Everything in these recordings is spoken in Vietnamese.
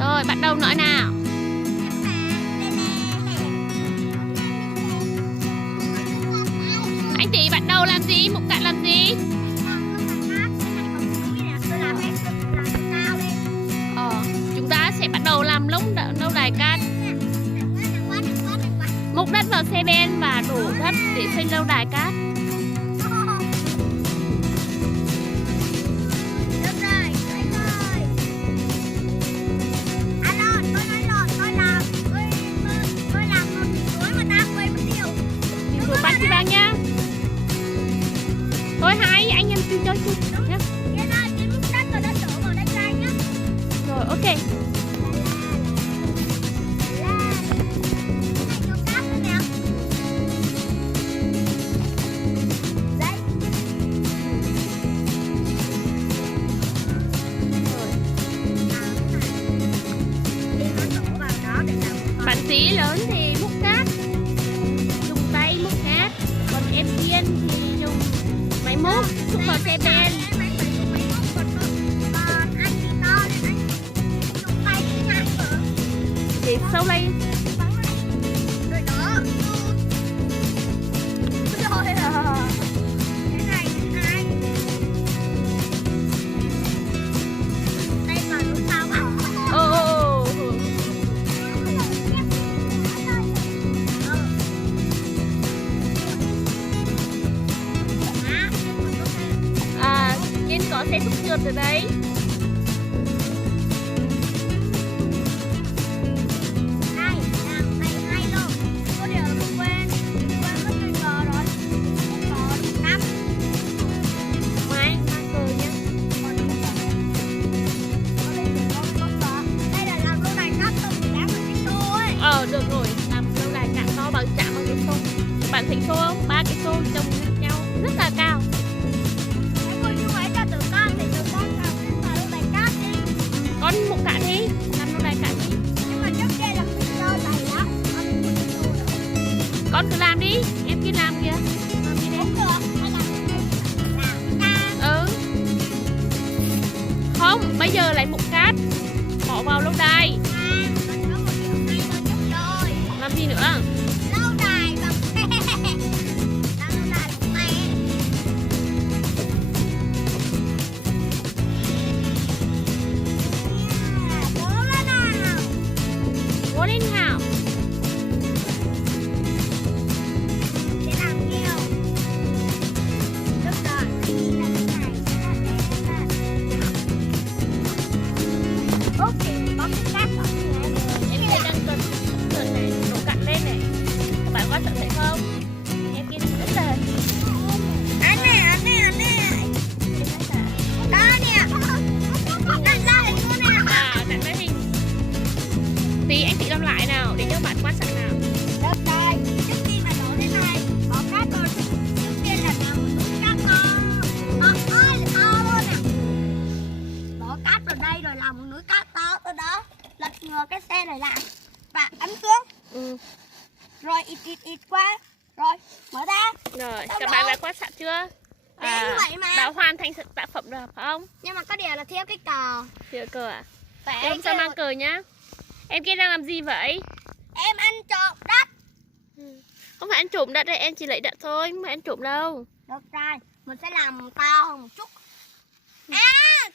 Rồi bắt đầu nói nào. Anh chị bắt đầu làm gì? Mục cạn làm gì? Chúng ta sẽ bắt đầu làm lâu đài cát. Múc đất vào xe ben và đổ đất để xây lâu đài cát. Bắt chị Vàng nha. Thôi hai anh em chơi chung nhé. Rồi ok. Bạn tí lớn thì múc cát, dùng tay múc cát, còn em Kiên thì dùng máy múc xúc vào xe ben. Để sâu lên. Có xe xúc trượt ở đấy. Hay luôn. Có điều là mình quên mất cây cờ rồi. Cờ được 5. Mai mang cờ nhé. Đây là làm lâu đài cát to để đá bằng cái xô ấy. Được rồi, làm lâu đài cát to bằng chạm bằng cái xô. Bạn thấy xô không? 3 cái xô chồng nhau rất là cao. Con múc cạn đi, làm lâu đài cát đi. Nhưng mà trước đây là mình cho đầy đó. Con cứ làm đi, em kia làm kìa. Làm đi đi. Không, bây giờ lại múc cát, bỏ vào lâu đài. Làm gì nữa? Lâu đài bằng xe. Làm lâu đài bằng xe. Cố lên nào. Sẽ làm nhiều. Được rồi. Ok, có cái cát ở này. Em đây đang cần sợi này đổ cặn lên này. Các bạn có sợ thấy không? Em kia rất là. Anh nè. Đó nè. Đặt ra hình luôn nè. Đặt cái hình. Tí anh chị làm lại nào để cho bạn quan sát nào. Được rồi, trước khi mà đổ thế này, bỏ cát rồi. Trước tiên là làm một núi cát to. Ơi là to luôn nè. Bỏ cát vào đây rồi làm một núi cát to ở đó. Lật ngừa cái xe này lại và ấn xuống. Rồi ít quá. Rồi, mở ra. Rồi, các bạn đã quan sát chưa? Như vậy mà. Đã hoàn thành tác phẩm rồi phải không? Nhưng mà có điều là thiếu cái cờ. Thiếu cờ à? Em sao mang cờ nhá. Em kia đang làm gì vậy? Em ăn trộm đất. Không phải ăn trộm đất đây, em chỉ lấy đất thôi, không phải ăn trộm đâu. Được rồi, mình sẽ làm to hơn một chút.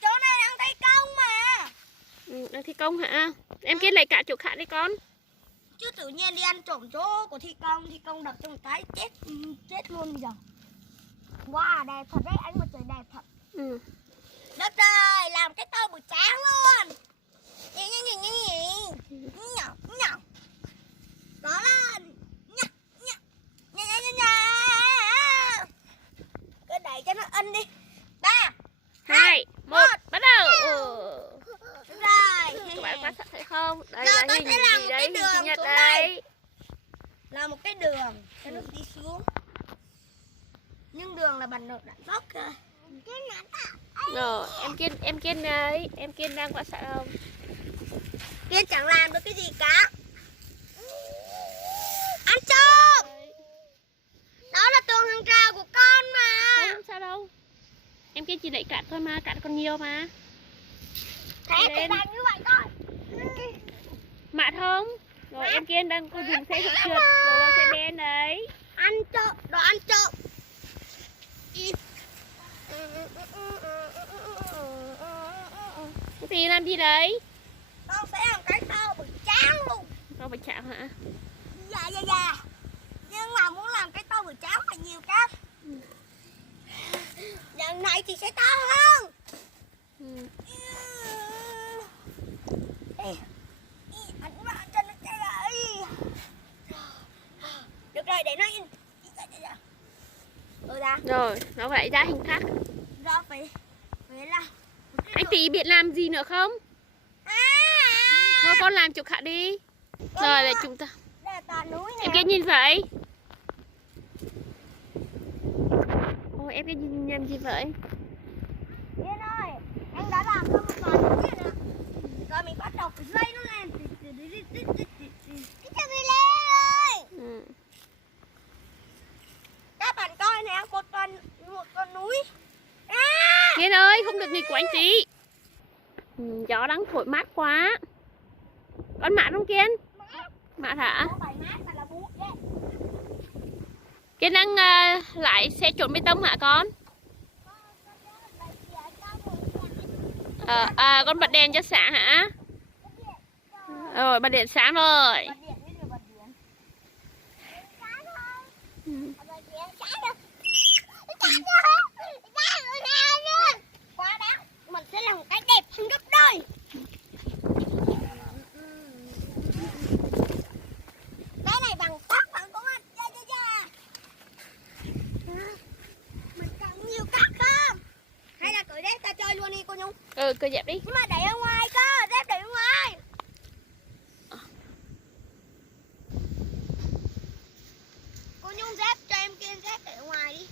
Chỗ này đang thi công mà. Đang thi công hả? Em kia lấy cả chỗ khác đi con. Chứ tự nhiên đi ăn trộm chỗ của thi công đập cho một cái chết luôn bây giờ. Wow, đẹp thật đấy, ánh mặt trời đẹp thật. Được rồi, làm cái tô buổi sáng luôn. Nhỏ. Đó lên. Cứ đẩy cho nó in đi. 3, 2, 1, bắt đầu. Rồi. Các bạn quan sát thấy không? Đây là hình gì đấy? Hình sinh nhật đây. Là một cái đường cho nó đi xuống. Nhưng đường là bằng đạn gốc kìa. Rồi, em Kiên đấy, em Kiên đang quan sát không? Kiên chẳng làm được cái gì cả. Ăn trộm. Đó là tường hàng rào của con mà. Không sao đâu. Em Kiên chỉ lấy cạn thôi mà, cạn còn nhiều mà. Thế thì làm như vậy thôi. bạn không? Rồi em Kiên đang cô dùng xe trượt rồi xe ben đấy. Ăn trộm, đồ ăn trộm. Thì làm gì đấy? Con sẽ làm cái to bự tráng luôn. Con phải chạm hả? Dạ. Nhưng mà muốn làm cái to bự tráng phải nhiều cái. Lần này thì sẽ to hơn. Anh bạn cho nó chạy lại. Được rồi, để nó in. Rồi, nó phải ra hình khác. Ra phải là Anh Tí biết làm gì nữa không? Thôi con làm chụp hạ đi. Rồi là chúng ta. đây là toàn núi nè. Em kia nhìn vậy. Ôi em kia nhìn nhầm gì vậy? Yên ơi, anh đã làm xong một toàn núi rồi nè. Rồi mình bắt đầu phải dây nó lên. Cái chân đi lên ơi. Các bạn coi nè, một con núi. Kiên ơi, không được nghịch của anh Tí. Gió đang thổi mát quá. Con mát không Kiên? Mát hả? Kiên đang lái xe trộn bê tông hả con? Con bật đèn cho sáng hả? Rồi bật điện sáng rồi. Quá đáng, mình sẽ làm cái đẹp hơn gấp đôi. Cái này bằng cát bằng của mình. Mình cần nhiều cát không? Hay là cởi dép ta chơi luôn đi cô Nhung? Cứ dẹp đi. Nhưng mà để ở ngoài cơ, dép để ở ngoài. Cô Nhung dép cho em kia dép để ở ngoài đi.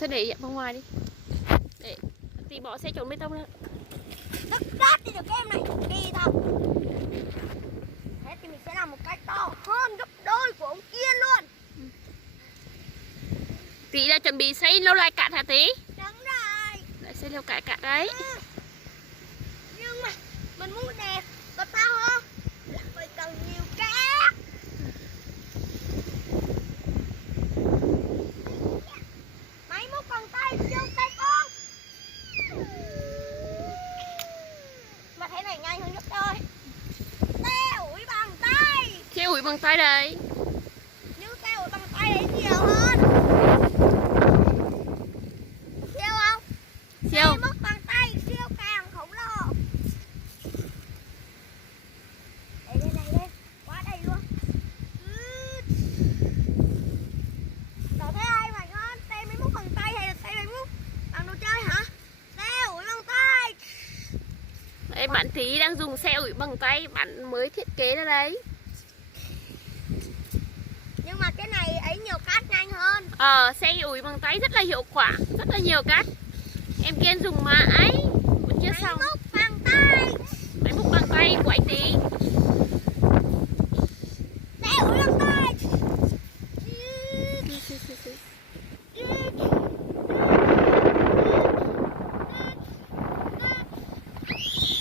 Thế để dẹp ở ngoài đi. Để Tí bỏ xe trộn bê tông ra. Đất đát đi được cái em này. Đi thôi. Thế thì mình sẽ làm một cái to hơn gấp đôi của ông kia luôn. Tí là chuẩn bị xây lâu lại cạn hả Tí? Đúng rồi. Lại xây lâu cạn cạn đấy. Nhưng mà mình muốn đẹp có tao hơn là phải cần nhiều cát. Máy múc bằng tay vô tay con. Mà thế này nhanh hơn gấp đôi. Xe ủi bằng tay. Xe ủi bằng tay đây. Nhưng xe ủi bằng tay đấy nhiều hơn. Siêu không? Siêu. Máy múc bằng tay siêu càng khổng lồ. Đây. Quá đầy luôn. Cậu thấy ai mà ngon? Xe máy múc bằng tay hay là xe máy múc bằng đồ chơi hả? Xe ủi bằng tay. Đấy, bạn Tí đang dùng xe ủi bằng tay. Bạn mới thiết kế ra đấy. Nhưng mà cái này ấy nhiều cát nhanh hơn. Xe ủi bằng tay rất là hiệu quả. Rất là nhiều cát. Em Kiên dùng mãi vẫn chưa xong. Máy múc bằng tay. Máy múc bằng tay của anh Tí. Xe ủi bằng tay.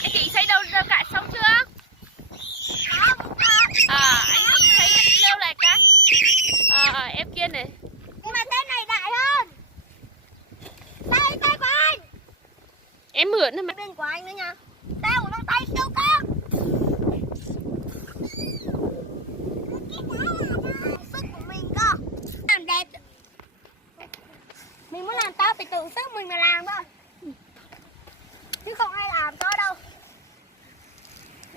Anh Tí xây đâu cạn xong chưa? Anh Tí xây lâu lại cát. Em Kiên này. Nhưng mà thế này đại hơn. Tay của anh. Em mượn thôi mà. Bên của anh nữa nha. Tay của nó tay siêu cao. Sức của mình cơ. Làm đẹp. Mình muốn làm tao phải tự sức mình mà làm thôi. Chứ không ai làm cho đâu.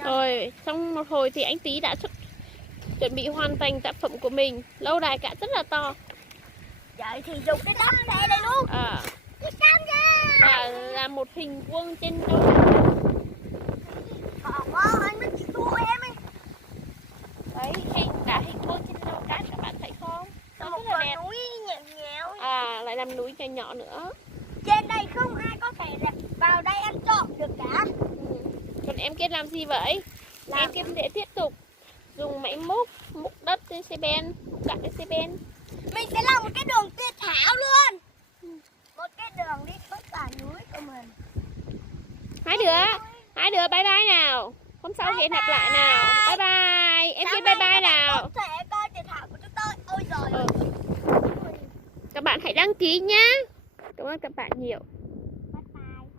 Rồi, trong một hồi thì anh Tí đã chuẩn bị hoàn thành tác phẩm của mình. Lâu đài cạn rất là to. Vậy thì dùng cái tấm xe đây luôn. Cái tấm ra. Và là một hình vuông trên lâu đài. Anh mới chỉ thua em ấy. Đấy, cả hình vuông trên lâu đài các bạn thấy không? Nó Một rất là con đẹp. núi nhẹo. Lại làm núi nhỏ nhỏ nữa. Trên đây không ai có thể vào đây ăn trộm được cả. Còn em Kiên làm gì vậy? Em Kiên để tiếp tục dùng máy múc đất trên xe ben, múc cạn trên xe ben. Mình sẽ làm một cái đường tuyệt hảo luôn. Một cái đường đi tất cả núi của mình. Hai đứa bye bye nào. Hôm sau hẹn gặp lại nào. Bye bye. bạn hãy đăng ký nhá. Cảm ơn các bạn nhiều.